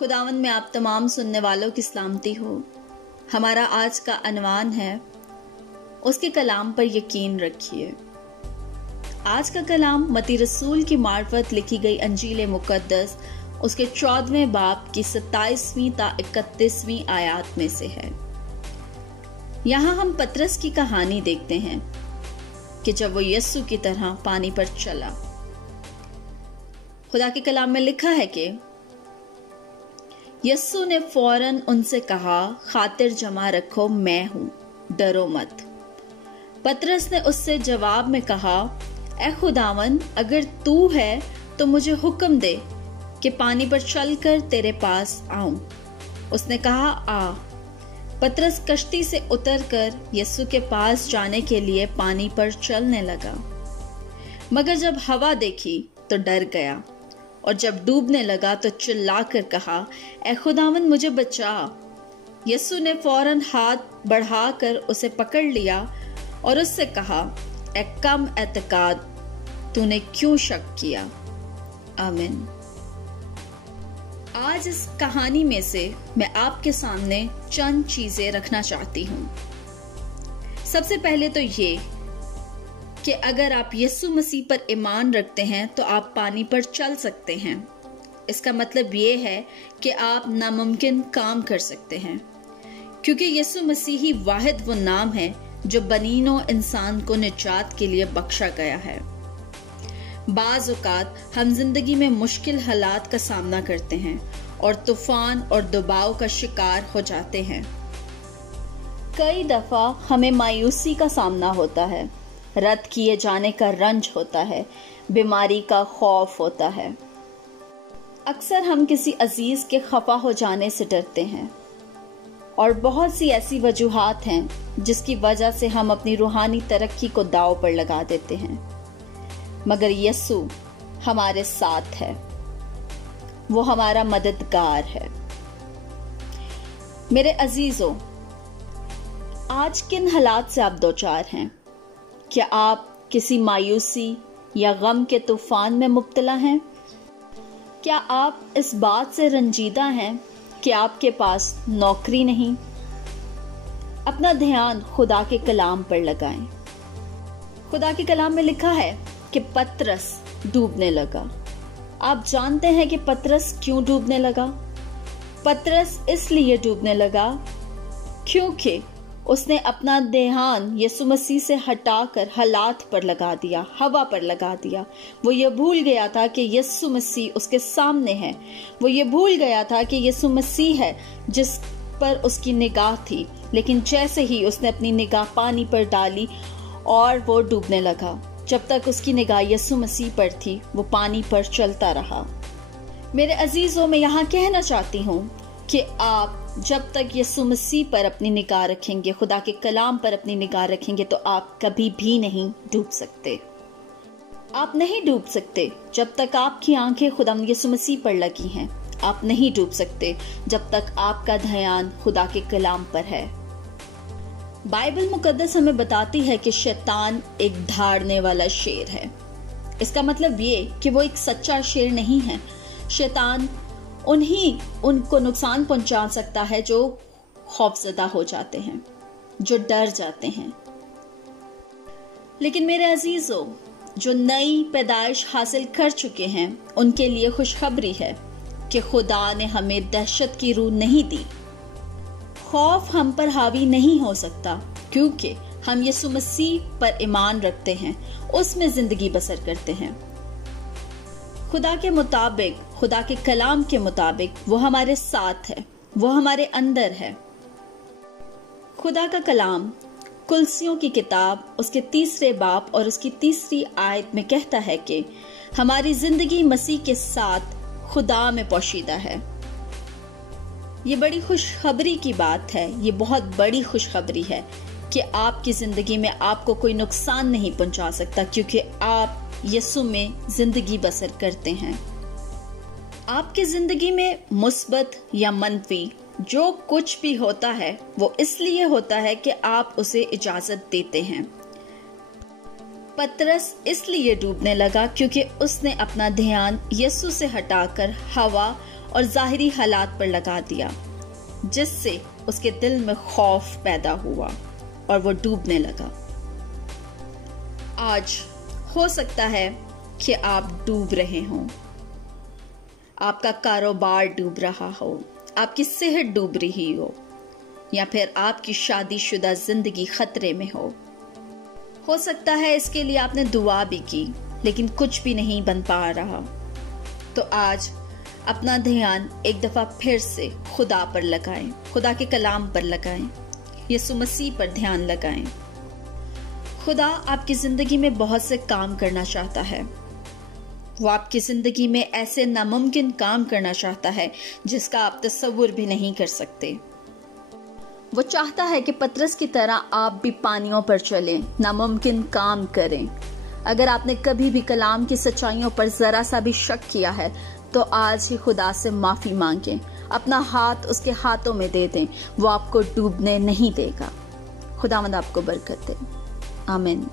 खुदावंद में आप तमाम सुनने वालों की सलामती हो। हमारा आज का अनवान है, उसके कलाम पर यकीन रखिए। आज का कलाम मती रसूल की मार्फत लिखी गई अंजील मुकद्दस उसके 14वें बाब की 27वीं ता 31वीं आयत में से है। यहाँ हम पतरस की कहानी देखते हैं कि जब वो यीशु की तरह पानी पर चला। खुदा के कलाम में लिखा है कि यीशु ने फौरन उनसे कहा, खातिर जमा रखो, मैं हूं, डरो मत। पतरस ने उससे जवाब में कहा, ए खुदावन, अगर तू है तो मुझे हुक्म दे कि पानी पर चलकर तेरे पास आऊं। उसने कहा, आ। पतरस कश्ती से उतरकर यीशु के पास जाने के लिए पानी पर चलने लगा, मगर जब हवा देखी तो डर गया और जब डूबने लगा तो चिल्लाकर कहा, ए खुदावन, मुझे बचा। यीशु ने फौरन हाथ बढ़ाकर उसे पकड़ लिया और उससे कहा, ए कम एतकाद, तूने क्यों शक किया। आमीन। आज इस कहानी में से मैं आपके सामने चंद चीजें रखना चाहती हूं। सबसे पहले तो ये कि अगर आप यीशु मसीह पर ईमान रखते हैं तो आप पानी पर चल सकते हैं। इसका मतलब ये है कि आप नामुमकिन काम कर सकते हैं, क्योंकि यीशु मसीह ही वाहिद वो नाम है जो बनीनो इंसान को निजात के लिए बख्शा गया है। बाज़ औक़ात हम जिंदगी में मुश्किल हालात का सामना करते हैं और तूफान और दबाव का शिकार हो जाते हैं। कई दफा हमें मायूसी का सामना होता है, रद्द किए जाने का रंज होता है, बीमारी का खौफ होता है। अक्सर हम किसी अजीज के खफा हो जाने से डरते हैं और बहुत सी ऐसी वजूहात हैं जिसकी वजह से हम अपनी रूहानी तरक्की को दांव पर लगा देते हैं। मगर यीशु हमारे साथ है, वो हमारा मददगार है। मेरे अजीजों, आज किन हालात से आप दो चार हैं? क्या आप किसी मायूसी या गम के तूफान में मुब्तला हैं? क्या आप इस बात से रंजीदा हैं कि आपके पास नौकरी नहीं? अपना ध्यान खुदा के कलाम पर लगाएं। खुदा के कलाम में लिखा है कि पतरस डूबने लगा। आप जानते हैं कि पतरस क्यों डूबने लगा? पतरस इसलिए डूबने लगा क्योंकि उसने अपना ध्यान यीशु मसीह से हटाकर हालात पर लगा दिया, हवा पर लगा दिया। वो ये भूल गया था कि यीशु मसीह उसके सामने है। वो ये भूल गया था कि यीशु मसीह है जिस पर उसकी निगाह थी। लेकिन जैसे ही उसने अपनी निगाह पानी पर डाली और वो डूबने लगा। जब तक उसकी निगाह यीशु मसीह पर थी, वो पानी पर चलता रहा। मेरे अजीजों, मैं यहाँ कहना चाहती हूँ कि आप जब तक यीशु मसीह पर अपनी निगाह रखेंगे, खुदा के कलाम पर अपनी निगाह रखेंगे, तो आप कभी भी नहीं डूब सकते। आप नहीं डूब सकते जब तक आपकी आंखें खुदा यीशु मसीह पर लगी हैं। आप नहीं डूब सकते जब तक आपका ध्यान खुदा के कलाम पर है। बाइबल मुकद्दस हमें बताती है कि शैतान एक धाड़ने वाला शेर है। इसका मतलब ये कि वो एक सच्चा शेर नहीं है। शैतान उनको नुकसान पहुंचा सकता है जो खौफजदा हो जाते हैं, जो डर जाते हैं। लेकिन मेरे अजीजों, जो नई पैदाइश हासिल कर चुके हैं, उनके लिए खुशखबरी है कि खुदा ने हमें दहशत की रूह नहीं दी। खौफ हम पर हावी नहीं हो सकता क्योंकि हम यीशु मसीह पर ईमान रखते हैं, उसमें जिंदगी बसर करते हैं। खुदा के मुताबिक, खुदा के कलाम के मुताबिक वो हमारे साथ है, वो हमारे अंदर है। खुदा का कलाम कुलसियों की किताब उसके 3 बाब और उसकी 3 आयत में कहता है कि हमारी जिंदगी मसीह के साथ खुदा में पोशीदा है। ये बड़ी खुशखबरी की बात है। ये बहुत बड़ी खुशखबरी है कि आपकी जिंदगी में आपको कोई नुकसान नहीं पहुंचा सकता, क्योंकि आप यीशु में जिंदगी बसर करते हैं। आपकी जिंदगी में मुस्बत या मनफी जो कुछ भी होता है, वो इसलिए होता है कि आप उसे इजाजत देते हैं। पतरस इसलिए डूबने लगा क्योंकि उसने अपना ध्यान यीशु से हटाकर हवा और जाहिरी हालात पर लगा दिया, जिससे उसके दिल में खौफ पैदा हुआ और वो डूबने लगा। आज हो सकता है कि आप डूब रहे हों, आपका कारोबार डूब रहा हो, आपकी सेहत डूब रही हो, या फिर आपकी शादीशुदा जिंदगी खतरे में हो सकता है इसके लिए आपने दुआ भी की लेकिन कुछ भी नहीं बन पा रहा। तो आज अपना ध्यान एक दफा फिर से खुदा पर लगाएं, खुदा के कलाम पर लगाएं, यीशु मसीह पर ध्यान लगाएं। खुदा आपकी जिंदगी में बहुत से काम करना चाहता है। वो आपकी जिंदगी में ऐसे नामुमकिन काम करना चाहता है जिसका आप तसव्वुर भी नहीं कर सकते। वो चाहता है कि पतरस की तरह आप भी पानियों पर चलें, नामुमकिन काम करें। अगर आपने कभी भी कलाम की सच्चाइयों पर जरा सा भी शक किया है तो आज ही खुदा से माफी मांगें, अपना हाथ उसके हाथों में दे दें। वो आपको डूबने नहीं देगा। खुदावंद आपको बरकत दे। आमीन।